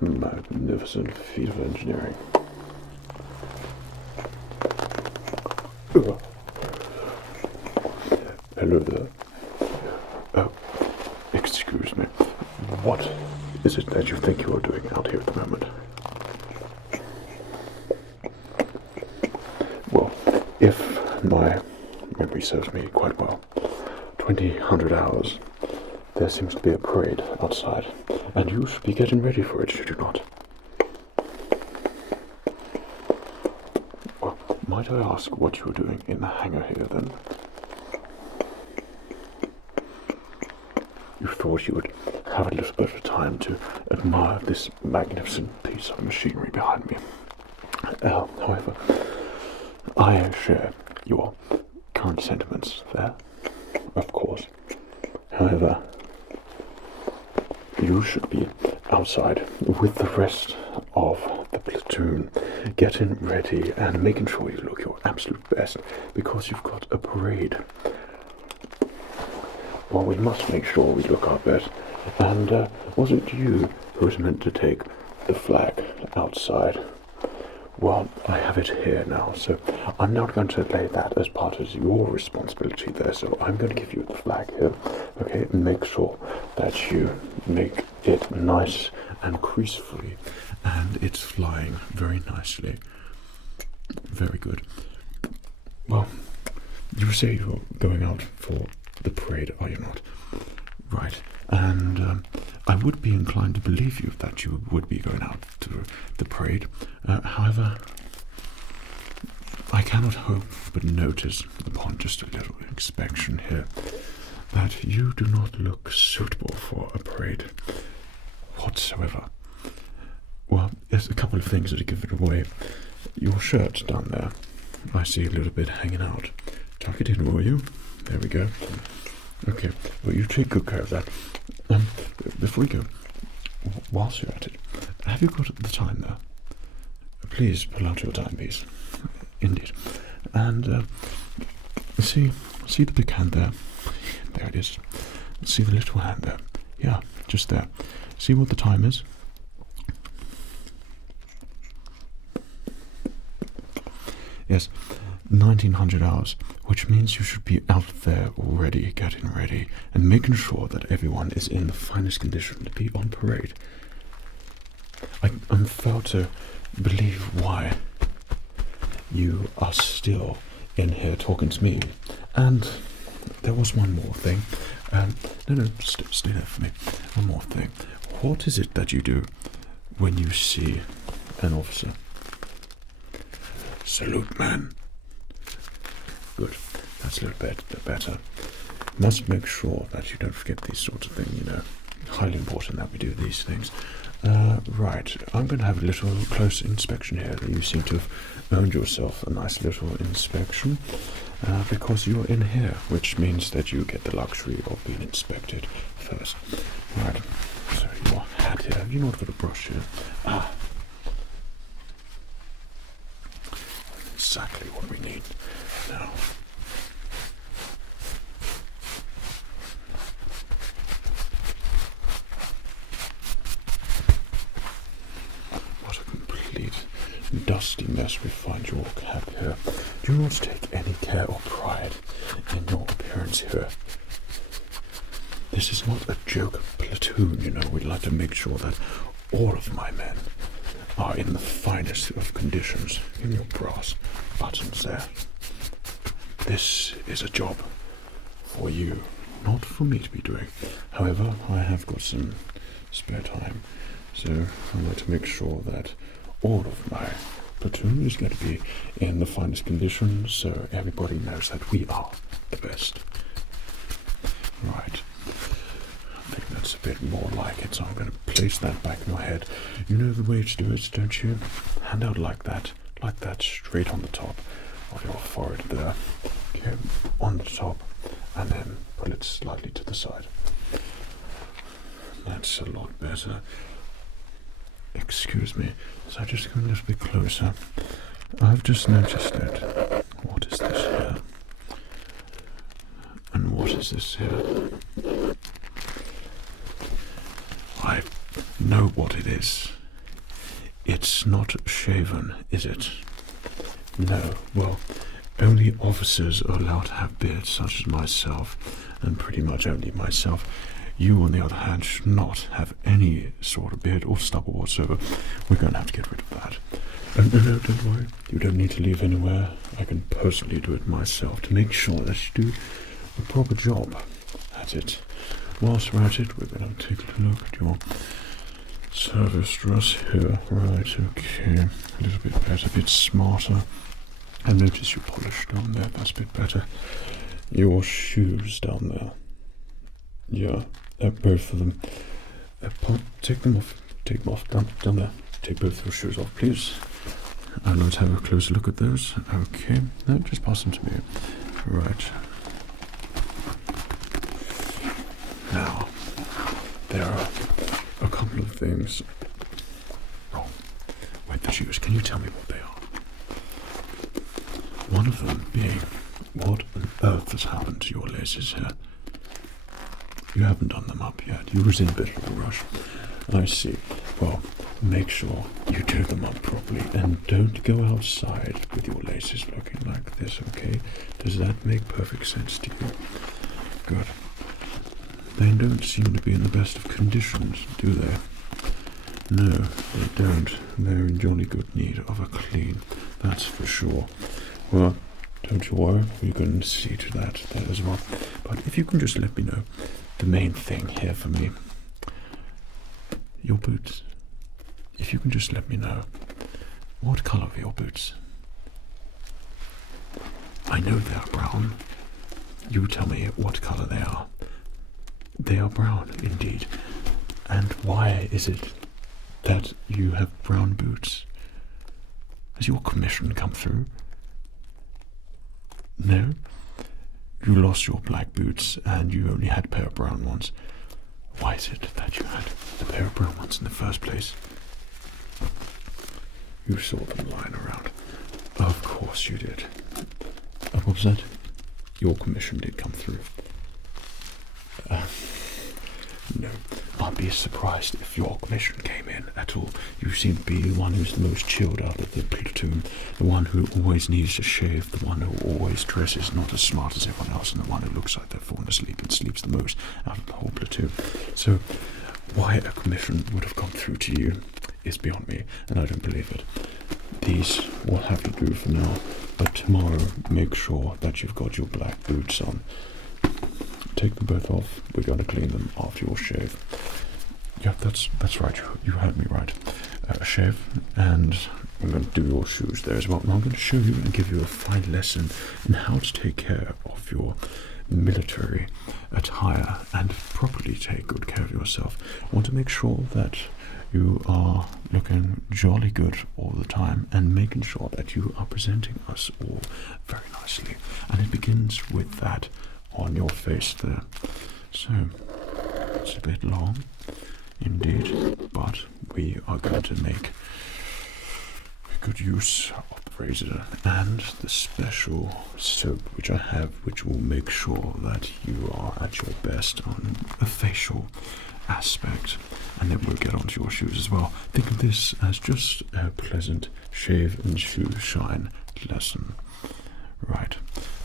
magnificent feat of engineering. Ugh. Hello there. Oh, excuse me. What is it that you think you are doing out here at the moment? Well, if my memory serves me quite well, 2,000 hours, there seems to be a parade outside, and you should be getting ready for it, should you not? Well, might I ask what you're doing in the hangar here, then? You thought you would have a little bit of time to admire this magnificent piece of machinery behind me. However, I share your current sentiments there, of course. However, you should be outside with the rest of the platoon, getting ready and making sure you look your absolute best, because you've got a parade. Well, we must make sure we look our best. And was it you who was meant to take the flag outside? Well, I have it here now, so I'm not going to lay that as part of your responsibility there, so I'm going to give you the flag here, okay, and make sure that you make it nice and crease-free, and it's flying very nicely. Very good. Well, you say you're going out for the parade, are you not? Right. And I would be inclined to believe you that you would be going out to the parade. However, I cannot help but notice, upon just a little inspection here, that you do not look suitable for a parade whatsoever. Well, there's a couple of things that are giving away. Your shirt down there, I see a little bit hanging out. Tuck it in, will you? There we go. Okay, well, you take good care of that. Before we go, whilst you're at it, have you got the time there? Please pull out your timepiece. Indeed. And see the big hand there? There it is. See the little hand there? Yeah, just there. See what the time is? Yes, 1,900 hours, which means you should be out there already, getting ready, and making sure that everyone is in the finest condition to be on parade. I'm failed to believe why you are still in here talking to me. And there was one more thing. No, stay there for me. One more thing. What is it that you do when you see an officer? Salute, man. Good. That's a little bit better. Must make sure that you don't forget these sorts of things, you know. Highly important that we do these things. Right. I'm going to have a little close inspection here. You seem to have earned yourself a nice little inspection because you're in here, which means that you get the luxury of being inspected first. Right. So your hat here. Have you not got a brush here? Ah. Exactly what we need now. What a complete dusty mess we find your cap here. Do not take any care or pride in your appearance here. This is not a joke platoon, you know. We'd like to make sure that all of my men are in the finest of conditions. In your brass buttons there. This is a job for you, not for me to be doing. However, I have got some spare time, so I want to make sure that all of my platoon is going to be in the finest conditions, so everybody knows that we are the best. Right. I think that's a bit more like it, so I'm going to place that back in your head. You know the way to do it, don't you? Hand out like that, straight on the top of your forehead there. Okay, on the top, and then pull it slightly to the side. That's a lot better. Excuse me, so I just go a little bit closer. I've just noticed it. What is this here? And what is this here? I know what it is. It's not shaven, is it? No. Well, only officers are allowed to have beards, such as myself, and pretty much only myself. You, on the other hand, should not have any sort of beard or stubble whatsoever. We're going to have to get rid of that. No, don't worry. You don't need to leave anywhere. I can personally do it myself to make sure that you do a proper job at it. Whilst we're at it, we're going to take a look at your service dress here. Right, okay. A little bit better, a bit smarter. I notice your polish down there. That's a bit better. Your shoes down there. Yeah, both of them. Take them off. Take them off. Down there. Take both of your shoes off, please. I'd like to have a closer look at those. Okay. No, just pass them to me. Right. Now, there are a couple of things wrong with the shoes. Can you tell me what they are? One of them being, what on earth has happened to your laces here? You haven't done them up yet. You was in a bit of a rush. I see. Well, make sure you do them up properly and don't go outside with your laces looking like this, okay? Does that make perfect sense to you? Good. They don't seem to be in the best of conditions, do they? No, they don't. They're in jolly good need of a clean, that's for sure. Well, don't you worry, we can see to that as well. But if you can just let me know the main thing here for me, your boots. If you can just let me know, what colour are your boots? I know they are brown. You tell me what colour they are. They are brown, indeed. And why is it that you have brown boots? Has your commission come through? No? You lost your black boots and you only had a pair of brown ones. Why is it that you had a pair of brown ones in the first place? You saw them lying around. Of course you did. What was that? Your commission did come through. No, I'd be surprised if your commission came in at all. You seem to be the one who's the most chilled out of the platoon, the one who always needs to shave, the one who always dresses not as smart as everyone else, and the one who looks like they're falling asleep and sleeps the most out of the whole platoon. So, why a commission would have come through to you is beyond me, and I don't believe it. These will have to do for now, but tomorrow make sure that you've got your black boots on. Take them both off. We're going to clean them after your shave. Yeah, that's right. You heard me right. Shave, and I'm going to do your shoes there as well. And I'm going to show you and give you a fine lesson in how to take care of your military attire and properly take good care of yourself. I want to make sure that you are looking jolly good all the time and making sure that you are presenting us all very nicely. And it begins with that on your face there. So it's a bit long indeed, but we are going to make good use of the razor and the special soap which I have, which will make sure that you are at your best on a facial aspect. And then we'll get onto your shoes as well. Think of this as just a pleasant shave and shoe shine lesson. Right.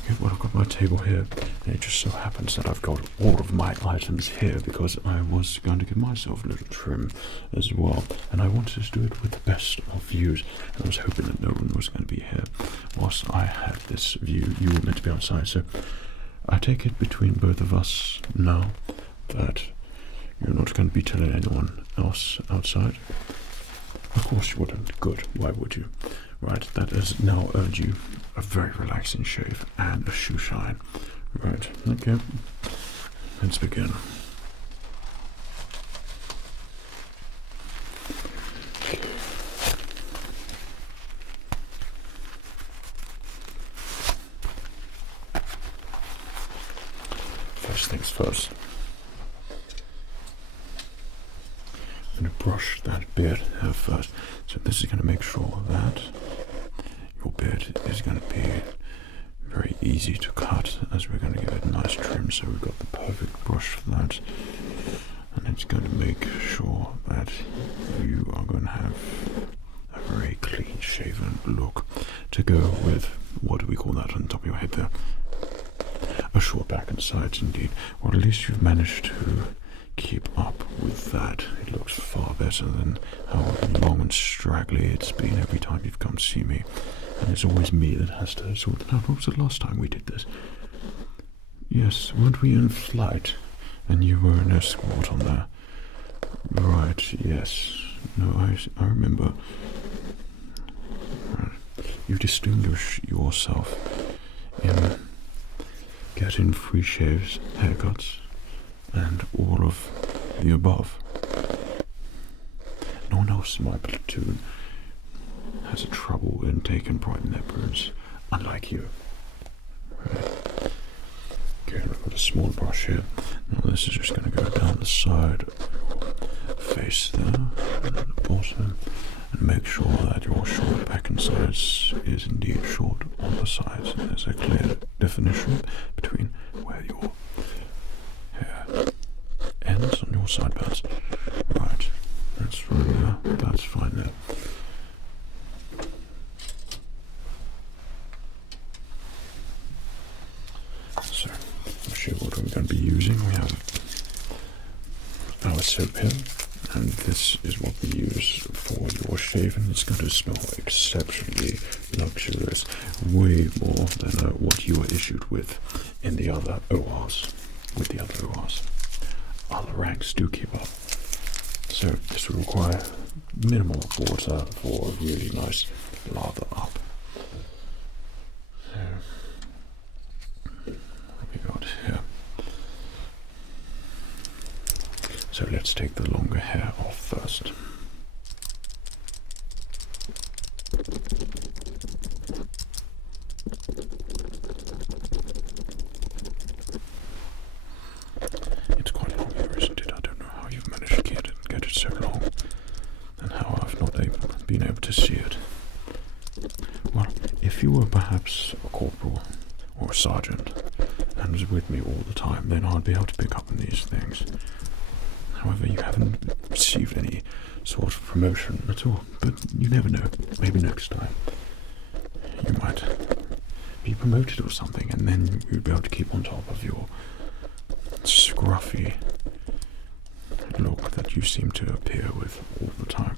Okay, well, I've got my table here, and it just so happens that I've got all of my items here because I was going to give myself a little trim as well, and I wanted to do it with the best of views. I was hoping that no one was going to be here whilst I had this view. You were meant to be outside, so I take it between both of us now that you're not going to be telling anyone else outside. Of course you wouldn't. Good. Why would you? Right, that has now earned you a very relaxing shave and a shoe shine. Right, okay. Let's begin. First things first. I'm going to brush that beard hair first. So this is going to make sure that your beard is going to be very easy to cut, as we're going to give it a nice trim. So we've got the perfect brush for that, and it's going to make sure that you are going to have to go with, what do we call that on top of your head there? A short back and sides, indeed. Well, at least you've managed to keep up with that. It looks far better than how long and straggly it's been every time you've come to see me. And it's always me that has to sort it out. What was the last time we did this? Yes, weren't we in flight? And you were an escort on there. Right, yes. No, I remember. Right. You distinguish yourself in getting free shaves, haircuts, and all of the above. No one else in my platoon has a trouble in taking pride in their appearance, unlike you. Right. Okay, I've got a small brush here. Now this is just going to go down the side face there, and the bottom, and make sure that your short back and sides is indeed short on the sides. There's a clear definition between where your hair ends on your side parts. Right, that's right there. That's fine there. So, I'll show you what we're going to be using. We have our soap here, and this is what we use for your shaving. It's going to smell exceptionally luxurious, way more than what you were issued with in the other ORs. With the other ORs, other ranks do keep up. So this will require minimal water for a really nice lather up. So, what we got here? So let's take the longer hair off first. It's quite long here, isn't it? I don't know how you've managed to get it so long, and how I've not been able to see it. Well, if you were perhaps a corporal or a sergeant and was with me all the time, then I'd be able to pick up on these things. However, you haven't received any sort of promotion at all, but you never know. Maybe next time you might be promoted or something, and then you'd be able to keep on top of your scruffy look that you seem to appear with all the time.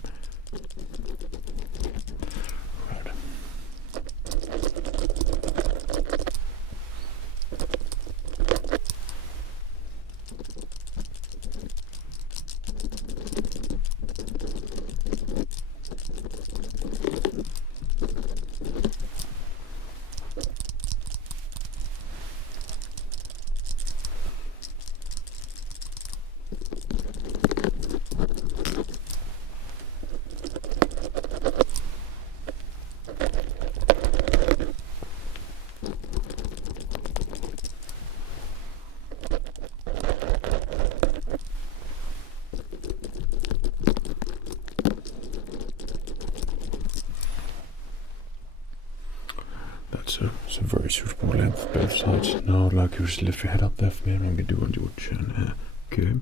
Right. It's a very suitable length, both sides. Now I'd like you to just lift your head up there for me, and I'm going to do on your chin here. Okay.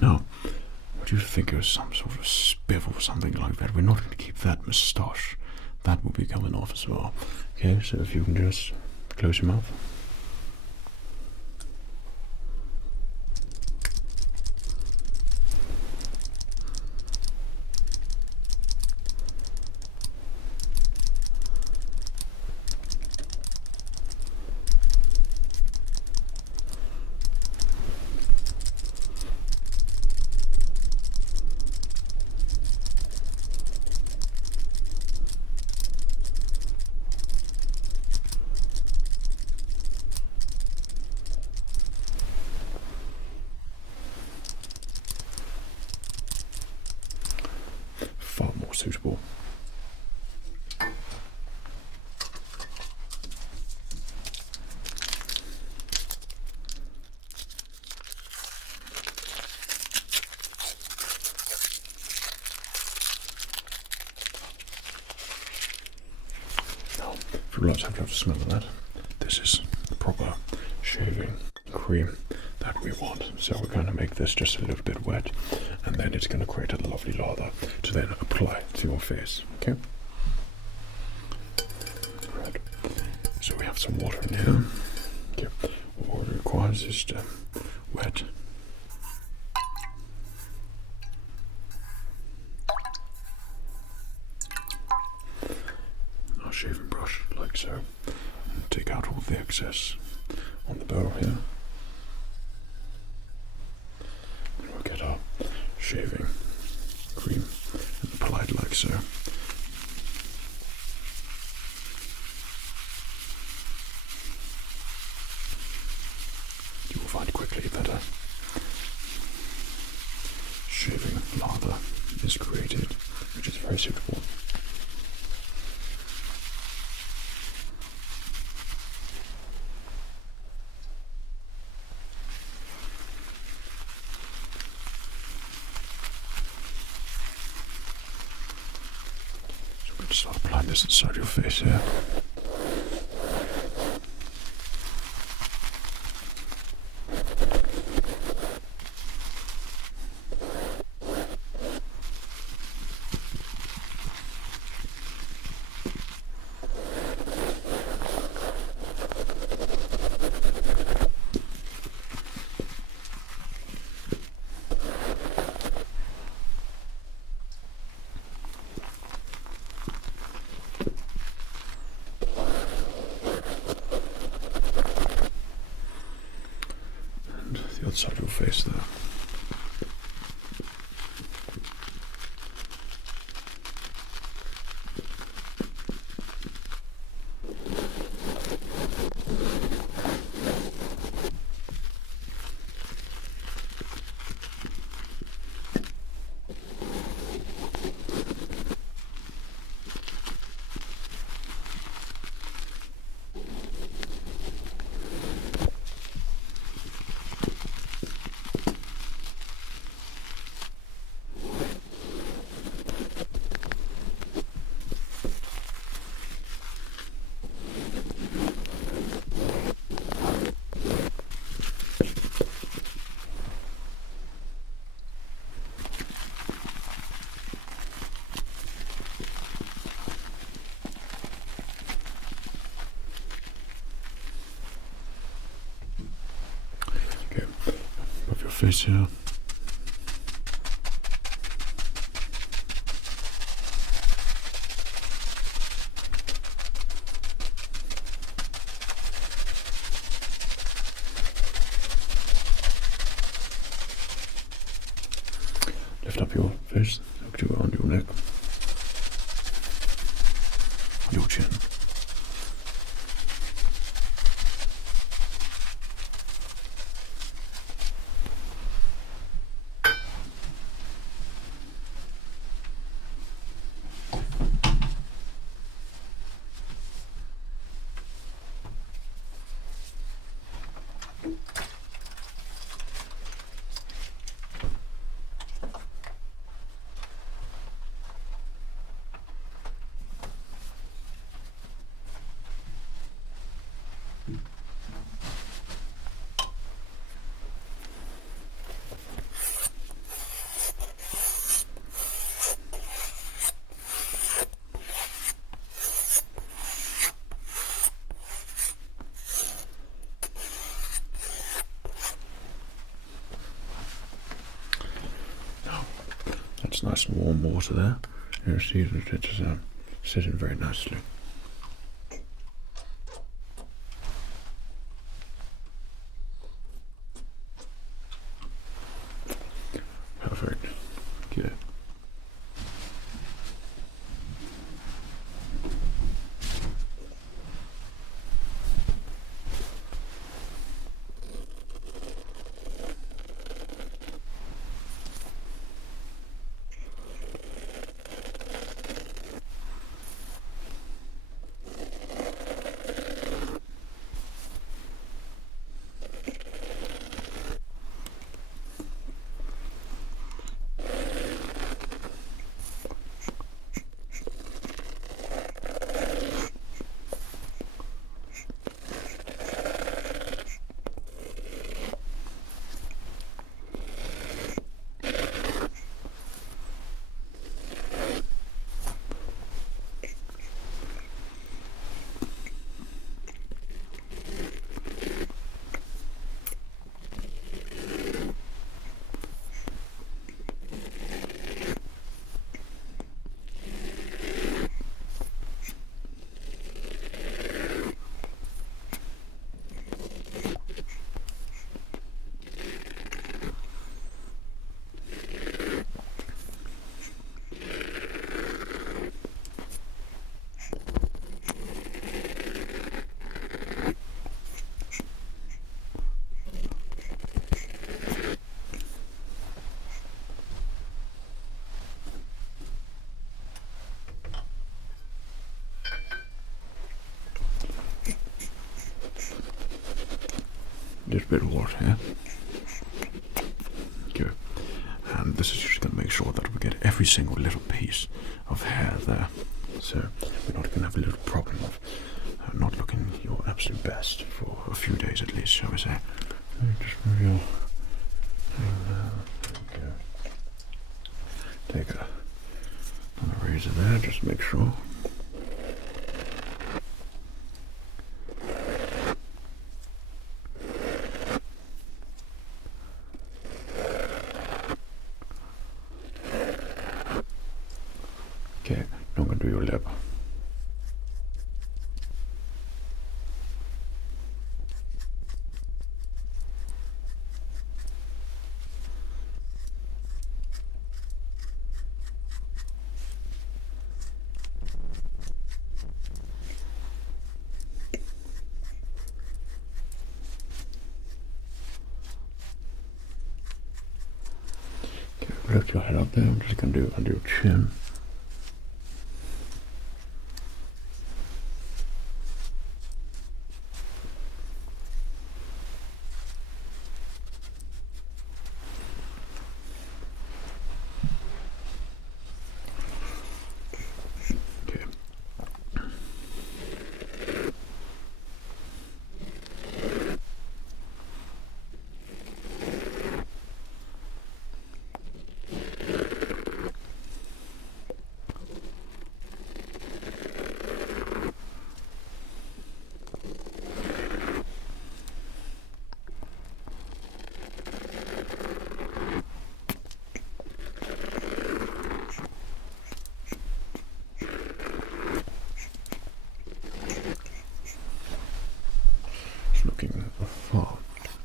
Now, what do you think of some sort of spiv or something like that? We're not going to keep that moustache. That will be coming off as well. Okay, so if you can just close your mouth. Far more suitable. Let's have a smell of that. This is the proper shaving cream that we want. So we're going to make this just a little bit wet, and then it's going to create a lovely lather to then apply to your face. Okay. Right. So we have some water in here. Okay. All it requires is to wet. Our shaving brush, like so, and take out all the excess on the barrel here. And we'll get our shaving cream and apply it like so. You will find quickly that a shaving lather is created, which is very suitable. So we're going to start applying this inside your face here. The other side of your face there. Okay, above your face here. Lift up your face, look to on your neck, your chin. That's nice and warm water there. You see that it's sitting very nicely. Perfect. Good. little bit of water here. Good. And this is just going to make sure that we get every single little piece of hair there. So we're not going to have a little problem of not looking your absolute best for a few days at least, shall we say. Just move your thing there. Take a razor there, just make sure. Okay, now I'm going to do your lip. Okay, lift your head up there. I'm just going to do under your chin. Looking far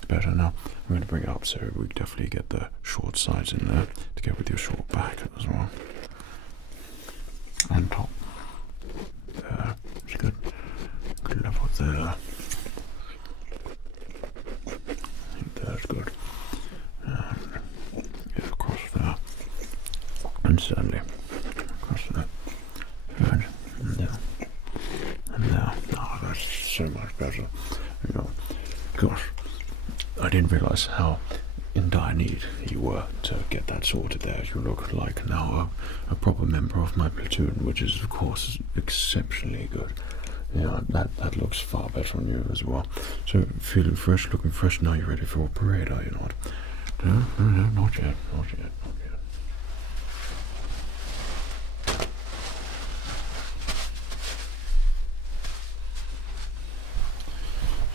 better now. I'm going to bring it up so we definitely get the short sides in there to go with your short back as well. And top. There. It's good. Good level there. That's good. And across there. And certainly across there. Good. And there. And there. Oh, that's so much better. You know, gosh, I didn't realize how in dire need you were to get that sorted there. You look like now a proper member of my platoon, which is of course exceptionally good. Yeah, that looks far better on you as well. So feeling fresh, looking fresh. Now you're ready for a parade, are you not? No, not yet, not yet, not yet.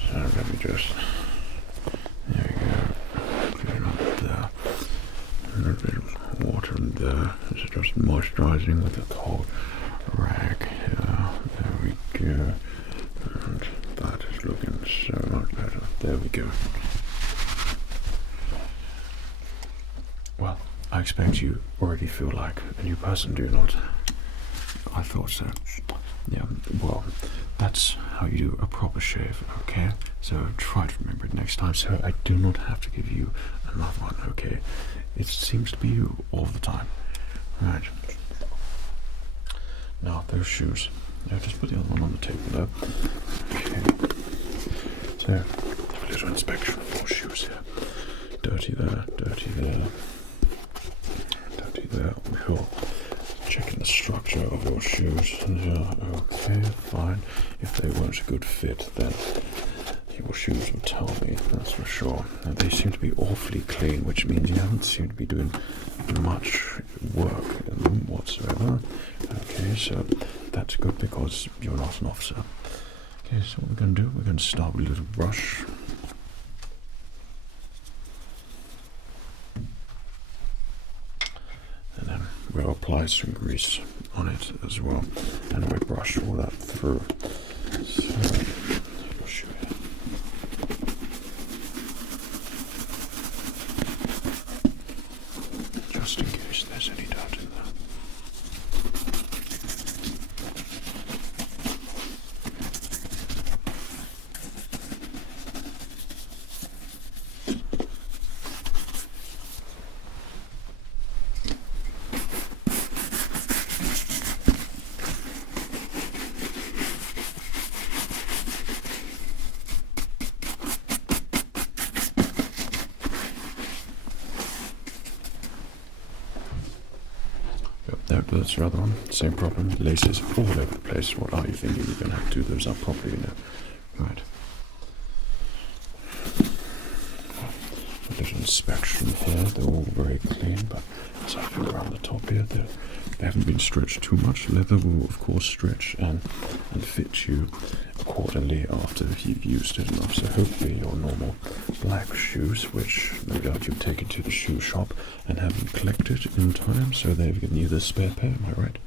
So let me just, there we go, clean up there, a little bit of water in there, this is just moisturising with a cold rag here, there we go, and that is looking so much better, there we go. Well, I expect you already feel like a new person, do you not? I thought so. Yeah, well, that's how you do a proper shave, okay? So try to remember it next time so I do not have to give you another one, okay? It seems to be you all the time. Right. Now, those shoes. Yeah, just put the other one on the table there. Okay. So, have a little inspection of your shoes here. Dirty there, dirty there. Dirty there, sure. Checking the structure of your shoes. Okay, fine. If they weren't a good fit, then your shoes will tell me, that's for sure. Now, they seem to be awfully clean, which means you haven't seemed to be doing much work in them whatsoever. Okay, so that's good because you're not an officer. Okay, so what we're going to do, we're going to start with a little brush. And then we'll apply some grease on it as well, and we brush all that through. So, brush your hair. Just in case there's any doubt in there. That's the other one. Same problem. Laces all over the place. What are you thinking? You're going to have to do those up properly, you know. Right. A little inspection here. They're all very clean, but as I feel around the top here, they haven't been stretched too much. Leather will, of course, stretch and fit you accordingly after you've used it enough. So hopefully your normal black shoes, which no doubt you've taken to the shoe shop and haven't collected in time, so they've given you the spare pair, am I right?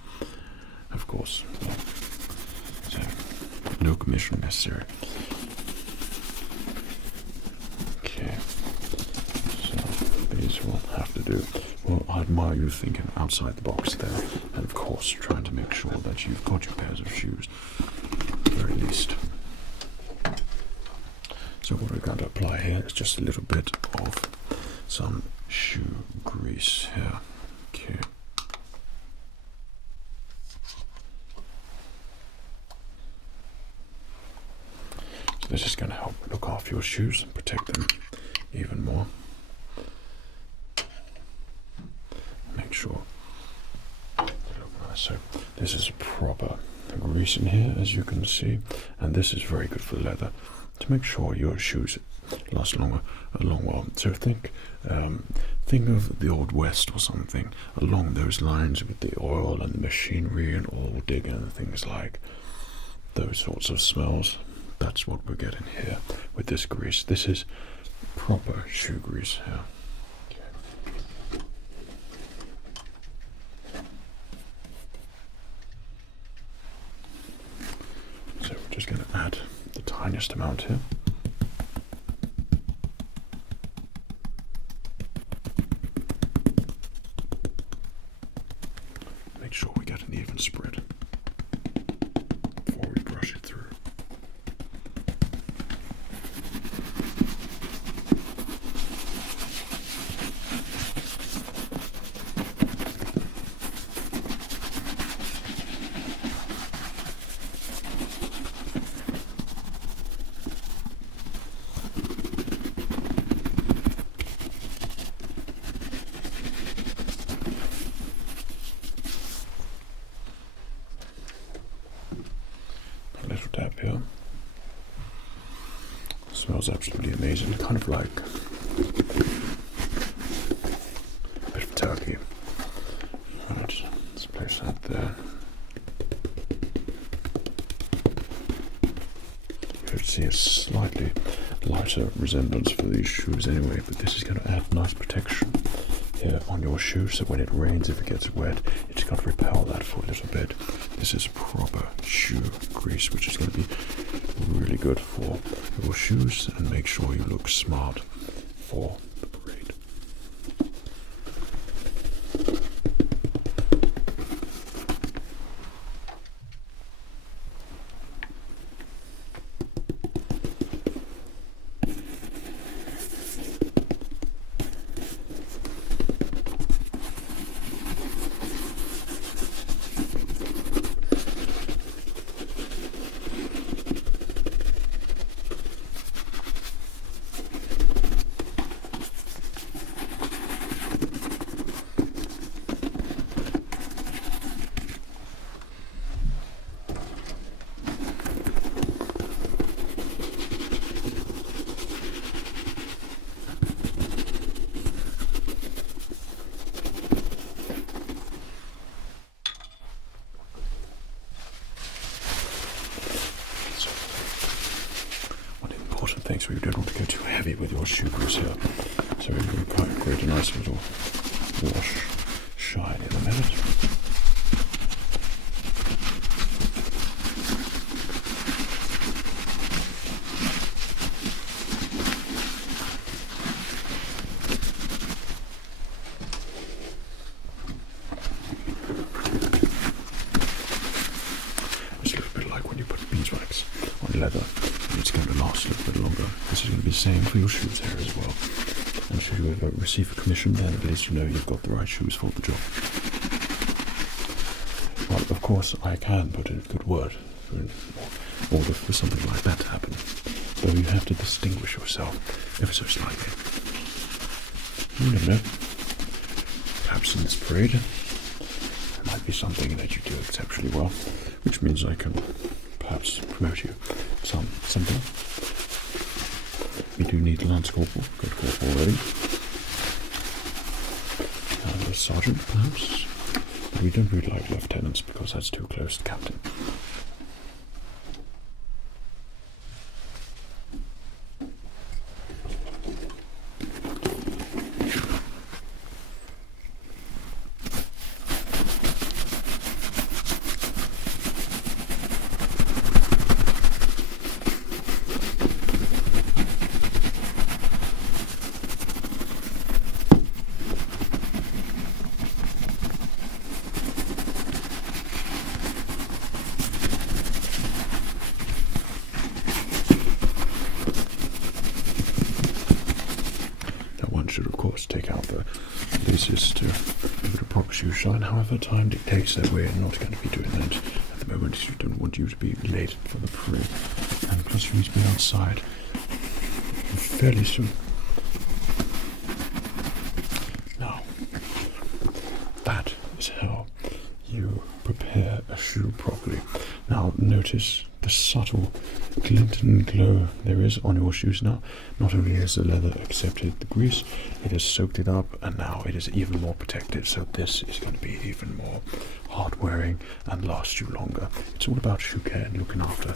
Of course. Well, so, no commission necessary. Okay. So, these will have to do. Well, I admire you thinking outside the box there, and of course trying to make sure that you've got your pairs of shoes, at the very least. So what we're going to apply here is just a little bit of some shoe grease here. Okay. So this is going to help look after your shoes and protect them even more. Make sure. So this is proper grease in here, as you can see, and this is very good for leather to make sure your shoes last a long while. So think of the Old West or something along those lines, with the oil and the machinery and oil digging and things like those sorts of smells. That's what we're getting here with this grease. This is proper shoe grease here. So we're just going to add the tiniest amount here. Make sure we get an even spread before we brush it through. Dab here. Smells absolutely amazing, kind of like a bit of turkey. Right, let's place that there. You can see a slightly lighter resemblance for these shoes anyway, but this is going to add nice protection here on your shoe, so when it rains, if it gets wet, it's going to repel that for a little bit. This is proper shoe grease, which is going to be really good for your shoes and make sure you look smart for the parade. Things where you don't want to go too heavy with your shoe grease here, so we can create a nice little wash shine in a minute. It's a little bit like when you put beeswax on leather. It's going to last a little bit longer. This is going to be the same for your shoes here as well. And should you ever receive a commission, then at least you know you've got the right shoes for the job. Well, of course, I can put in a good word in order for something like that to happen, though you have to distinguish yourself ever so slightly. You never know. Perhaps in this parade, I might be something that you do exceptionally well, which means I can perhaps promote you something. We do need a Lance Corporal, good corporal already. And a sergeant, perhaps. But we don't really like lieutenants because that's too close to captain. Should of course take out the laces to give it a proper shoe shine. However, time dictates that we're not going to be doing that at the moment. We don't want you to be late for the parade, and plus you need to be outside fairly soon. Now, that is how you prepare a shoe properly. Now notice the subtle glint and glow there is on your shoes now. Not only has the leather accepted the grease, it has soaked it up, and now it is even more protected, so this is going to be even more hard wearing and last you longer. It's all about shoe care and looking after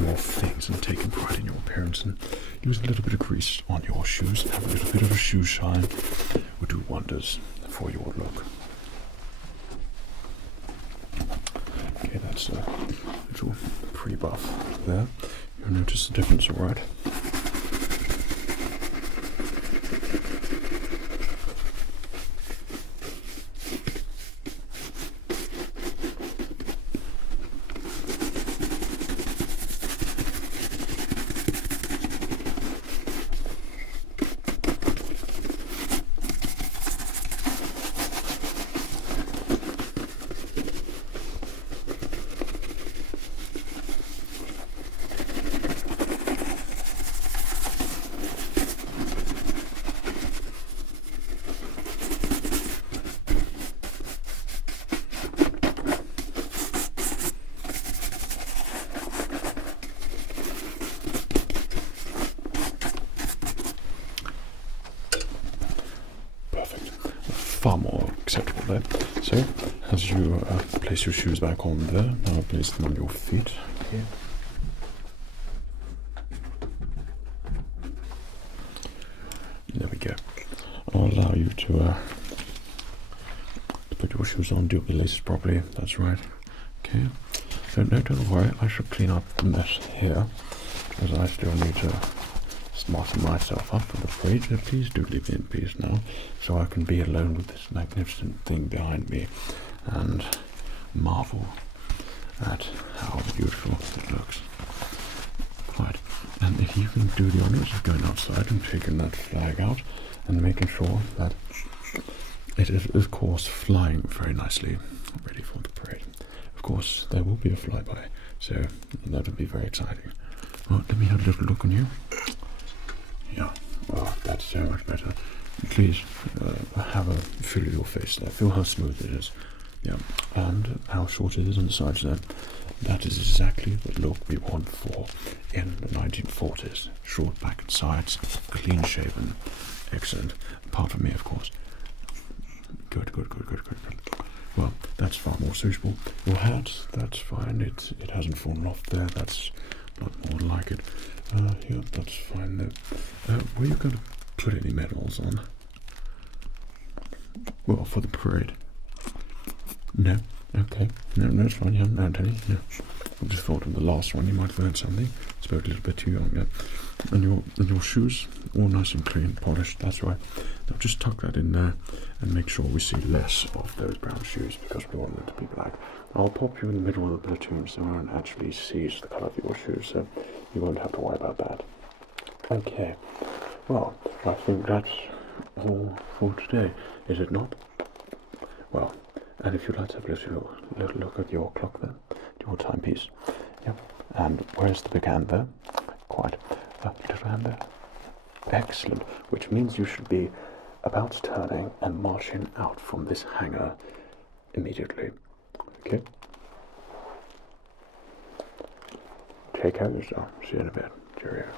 your things and taking pride in your appearance, and use a little bit of grease on your shoes, have a little bit of a shoe shine, will do wonders for your look. Okay, that's a little pre-buff there. You'll notice the difference, alright? Far more acceptable there. So, as you place your shoes back on there, now place them on your feet here. There we go. I'll allow you to put your shoes on, do up the laces properly. That's right. Okay. So no, don't worry. I shall clean up the mess here, as I still need to smarten myself up for the parade. So please do leave me in peace now, so I can be alone with this magnificent thing behind me and marvel at how beautiful it looks. Right, and if you can do the honours of going outside and taking that flag out and making sure that it is of course flying very nicely, ready for the parade. Of course there will be a flyby, so that will be very exciting. Well, let me have a little look on you. Yeah, oh, that's so much better. Please have a feel of your face there. Feel how smooth it is. Yeah, and how short it is on the sides there. That is exactly the look we want for in the 1940s. Short back and sides, clean shaven, excellent. Apart from me, of course. Good. Well, that's far more suitable. Your hat, that's fine. It hasn't fallen off there. That's not more like it. Yeah, that's fine though. Were you going to put any medals on? Well, for the parade. No? Okay. No, it's fine. You haven't earned any. No. I just thought of the last one. You might have earned something. Spoke a little bit too young. Yeah. And your shoes, all nice and clean, polished. That's right. Now just tuck that in there and make sure we see less of those brown shoes because we want them to be black. I'll pop you in the middle of the platoon so no one actually sees the colour of your shoes, so you won't have to worry about that. Okay. Well, I think that's all for today, is it not? Well, and if you'd like to have a little look at your clock there, your timepiece. Yep. And where's the big hand there? Quite a little hand there. Excellent. Which means you should be about turning and marching out from this hangar immediately. Okay. Take care of yourself. See you in a bit. Cheerio.